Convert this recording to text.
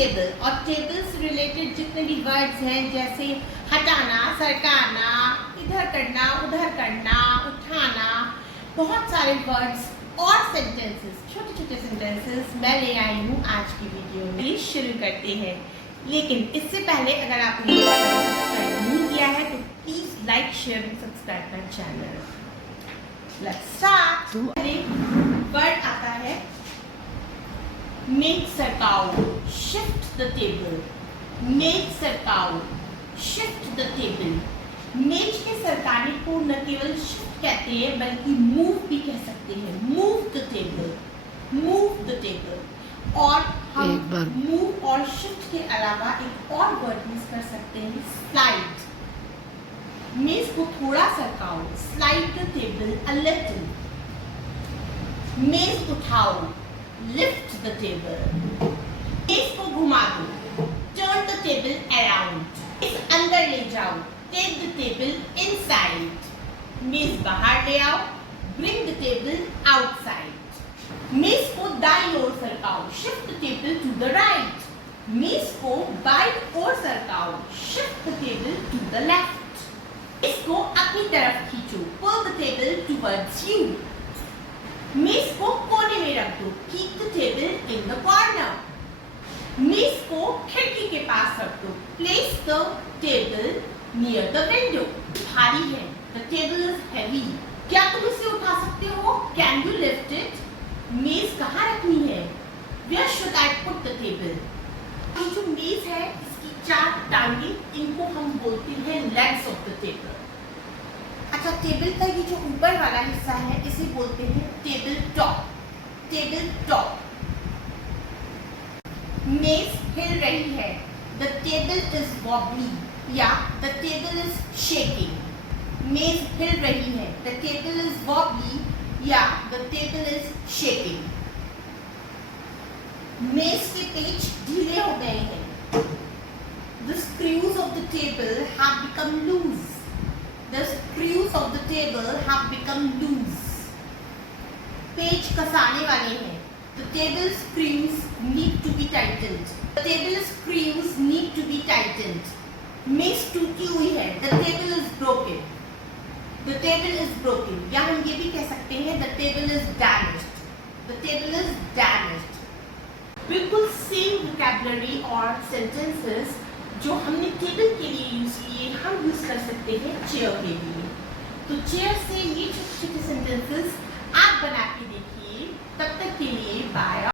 Table और table से related जितने भी वर्ड्स हैं जैसे हटाना, सरकाना, इधर करना, उधर करना, उठाना, बहुत सारे वर्ड्स और सेंटेंसेस, छोटे छोटे सेंटेंसेस मैं ले आई हूँ आज की वीडियो में। शुरू करते हैं, लेकिन इससे पहले अगर आपने सब्सक्राइब नहीं किया है तो please like, share and subscribe my channel. Let's start. पहले वर्ड आता है मेक सरकाओ, शिफ्ट द टेबल। मेक सरकाओ, शिफ्ट द टेबल। मेज के सरकाने को न केवल शिफ्ट कहते हैं बल्कि मूव भी कह सकते हैं। Move the table, move the table. और हम मूव और शिफ्ट के अलावा एक और वर्ड यूज कर सकते हैं, स्लाइड। मेज को थोड़ा सरकाओ, slide the table a little. मेज उठाओ, लिफ्ट द टेबल। मेज को घुमा दो, टर्न द टेबल अराउंड। मेज अंदर ले जाओ, टेक द टेबल इनसाइड। मेज बाहर ले आओ, ब्रिंग द टेबल आउटसाइड। मेज को दाईं ओर सरकाओ, shift the table to the right. मेज को बाईं ओर सरकाओ, shift the table to the left. मेज को अपनी तरफ खींचो, pull the table towards you. मेज को कोने में रख दो, keep the table in the corner. मेज को खिड़की के पास रख दो, place the table near the window. भारी है, द टेबल इज हेवी। क्या तुम इसे उठा सकते हो? Can you lift it? मेज कहाँ रखनी है? Where should I put the table? ये जो मेज है इसकी चार टांगे, इनको हम बोलते हैं लेग्स ऑफ द टेबल। अच्छा, टेबल का ये जो ऊपर वाला हिस्सा है इसे बोलते हैं टेबल टॉप। Table top. मेज हिल रही है, द टेबल इज वॉबली या द टेबल इज शेकिंग। मेज हिल रही है, द टेबल इज वॉबली या द टेबल इज शेकिंग। मेज के पेच ढीले हो गए हैं, the screws of the table have become loose. The screws of the table have become loose. पेच कसाने वाले हैं, the table screws need to be tightened. The table screws need to be tightened. मेज टूटी हुई है, the table is broken. The table is broken. या हम ये भी कह सकते हैं the table is damaged. The table is damaged. बिल्कुल same vocabulary और sentences जो हमने टेबल के लिए यूज किए हम यूज कर सकते हैं चेयर के लिए। तो चेयर से ये छोटे छोटे सेंटेंसेस आप बना के देखिए। तब तक के लिए बाय।